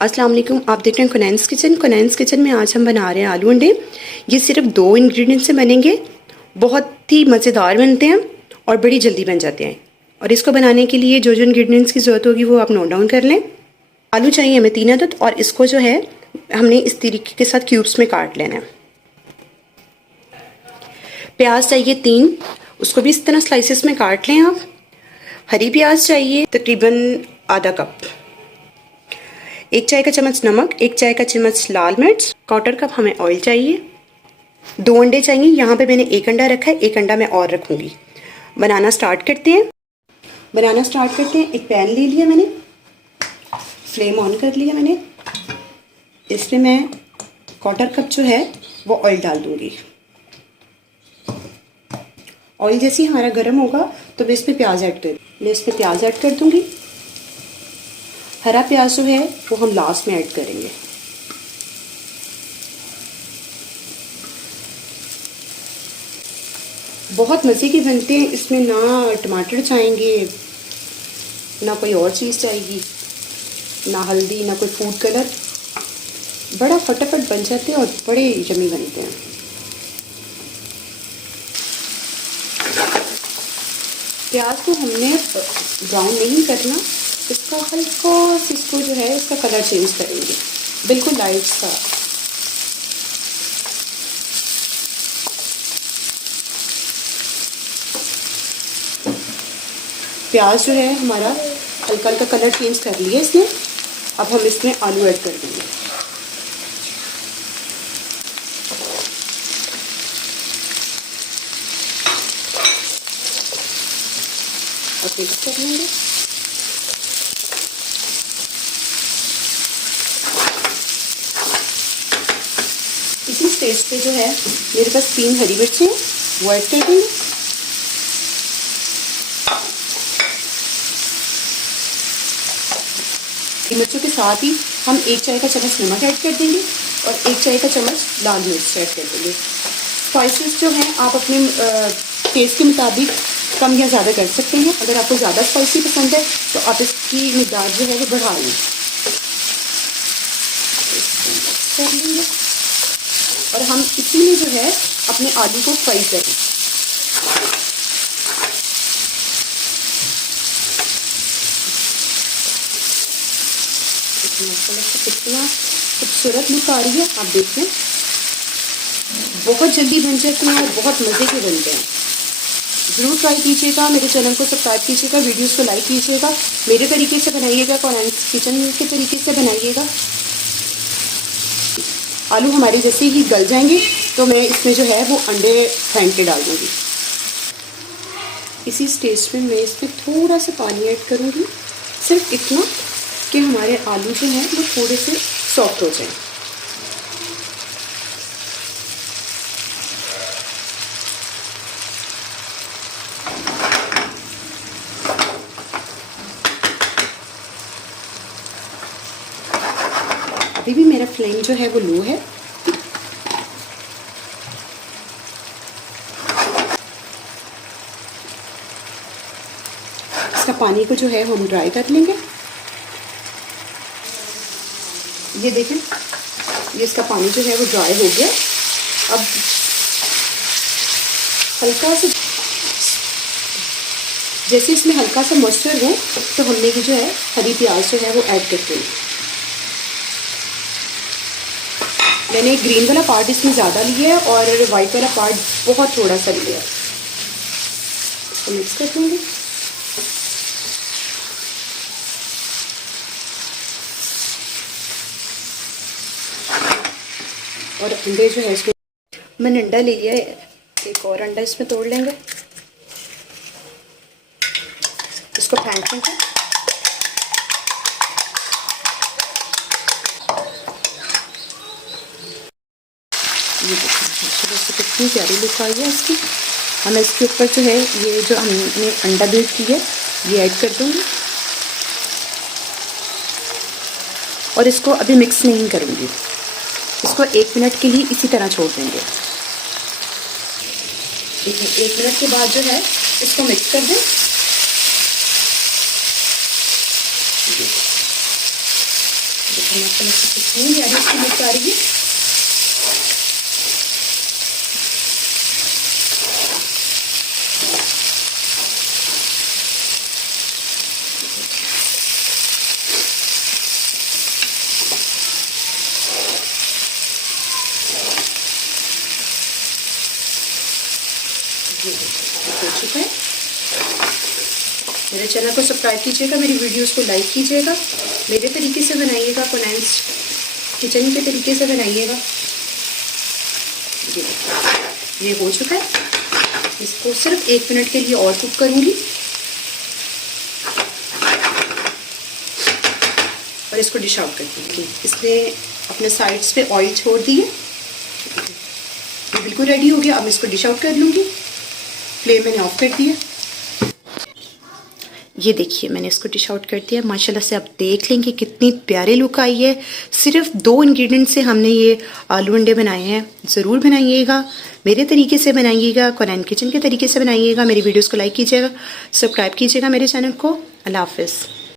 अस्सलाम वालेकुम। आप देख रहे हैं कुनैन्स किचन। कुनैन्स किचन में आज हम बना रहे हैं आलू अंडे। ये सिर्फ 2 इंग्रेडिएंट से बनेंगे, बहुत ही मज़ेदार बनते हैं और बड़ी जल्दी बन जाते हैं। और इसको बनाने के लिए जो जो इंग्रेडिएंट्स की ज़रूरत होगी वो आप नोट डाउन कर लें। आलू चाहिए हमें 3 अदद और इसको जो है हमने इस तरीके के साथ क्यूब्स में काट लेना है। प्याज चाहिए 3, उसको भी इस तरह स्लाइसेस में काट लें आप। हरी प्याज चाहिए तकरीबन आधा कप। 1 चाय का चम्मच नमक, 1 चाय का चम्मच लाल मिर्च, 1/4 कप हमें ऑयल चाहिए। 2 अंडे चाहिए। यहाँ पे मैंने 1 अंडा रखा है, 1 अंडा मैं और रखूँगी। बनाना स्टार्ट करते हैं। एक पैन ले लिया मैंने, फ्लेम ऑन कर लिया मैंने। इसमें मैं 1/4 कप जो है वो ऑयल डाल दूँगी। ऑयल जैसे ही हमारा गर्म होगा तो मैं इसमें प्याज ऐड कर दूँगी। हरा प्याज जो है वो हम लास्ट में ऐड करेंगे। बहुत मज़े के बनते हैं। इसमें ना टमाटर चाहेंगे, ना कोई और चीज़ चाहिए, ना हल्दी, ना कोई फूड कलर। बड़ा फटाफट बन जाते हैं और बड़े यम्मी बनते हैं। प्याज को हमने ब्राउन नहीं करना, इसका हल्का सा इसको जो है इसका कलर चेंज करेंगे, बिल्कुल लाइट सा। प्याज जो है हमारा हल्का हल्का कलर चेंज कर लिया इसने। अब हम इसमें आलू ऐड कर देंगे। और मिक्स कर लेंगे। इसी स्टेज पे जो है मेरे पास 3 हरी मिर्चें वो ऐड कर देंगे। मिर्चों के साथ ही हम 1 चाय का चम्मच नमक ऐड कर देंगे और 1 चाय का चम्मच लाल मिर्च ऐड कर देंगे। स्पाइसेस जो हैं आप अपने टेस्ट के मुताबिक कम या ज़्यादा कर सकते हैं। अगर आपको ज़्यादा स्पाइसी पसंद है तो आप इसकी मिक़दार जो है वो बढ़ा लें। कर लेंगे और हम इसी में जो है अपने आलू को फ्राई करें। मसाला का कितना खूबसूरत लुक आ रही है, आप देखें। बहुत जल्दी बन जाते हैं और बहुत मज़े के बनते हैं। ज़रूर ट्राई कीजिएगा। मेरे चैनल को सब्सक्राइब कीजिएगा, वीडियोस को लाइक कीजिएगा। मेरे तरीके से बनाइएगा, कुनैन्स किचन के तरीके से बनाइएगा। आलू हमारे जैसे ही गल जाएंगे तो मैं इसमें जो है वो अंडे फेंट के डाल दूँगी। इसी स्टेज में मैं इसमें थोड़ा सा पानी ऐड करूँगी, सिर्फ इतना कि हमारे आलू जो हैं वो थोड़े से सॉफ्ट हो जाएं। अभी भी मेरा फ्लेम जो है वो लो है। इसका पानी को जो है हम ड्राई कर लेंगे। ये देखें, ये इसका पानी जो है वो ड्राई हो गया। अब हल्का सा जैसे इसमें हल्का सा मॉइस्चर हो तो हमने ये जो है हरी प्याज जो है वो ऐड करते हैं। मैंने ग्रीन वाला पार्ट इसमें ज़्यादा लिया है और वाइट वाला पार्ट बहुत थोड़ा सा लिया है। इसको मिक्स कर दूँगी। और अंडे जो है इसमें मैंने अंडा ले लिया है, एक और अंडा इसमें तोड़ लेंगे। इसको फेंट लेंगे। ये देखिए से कितनी प्यारी लुक आई है इसकी। हम इसके ऊपर जो है ये जो हमने अंडा बीट की है ये ऐड कर दूँगी और इसको अभी मिक्स नहीं करूँगी। इसको 1 मिनट के लिए इसी तरह छोड़ देंगे। 1 मिनट के बाद जो है इसको मिक्स कर दें। माशाल्लाह से कितनी प्यारी इसकी लुक आ रही है। ये हो चुका है। मेरे चैनल को सब्सक्राइब कीजिएगा, मेरी वीडियोस को लाइक कीजिएगा, मेरे तरीके से बनाइएगा, कॉन्स किचन के तरीके से बनाइएगा। ये हो चुका है। इसको सिर्फ 1 मिनट के लिए और कुक करूँगी और इसको डिश आउट कर दूँगी। इसने अपने साइड्स पे ऑयल छोड़ दिए, ये बिल्कुल रेडी हो गया। अब इसको डिश आउट कर लूँगी। फ्लेम मैंने ऑफ कर दिया। ये देखिए मैंने इसको डिश आउट कर दिया। माशाल्लाह से आप देख लेंगे कितनी प्यारी लुक आई है। सिर्फ 2 इंग्रेडिएंट से हमने ये आलू अंडे बनाए हैं। ज़रूर बनाइएगा, मेरे तरीके से बनाइएगा, कोरियन किचन के तरीके से बनाइएगा। मेरी वीडियोस को लाइक कीजिएगा, सब्सक्राइब कीजिएगा मेरे चैनल को। अल्लाह हाफ़िज़।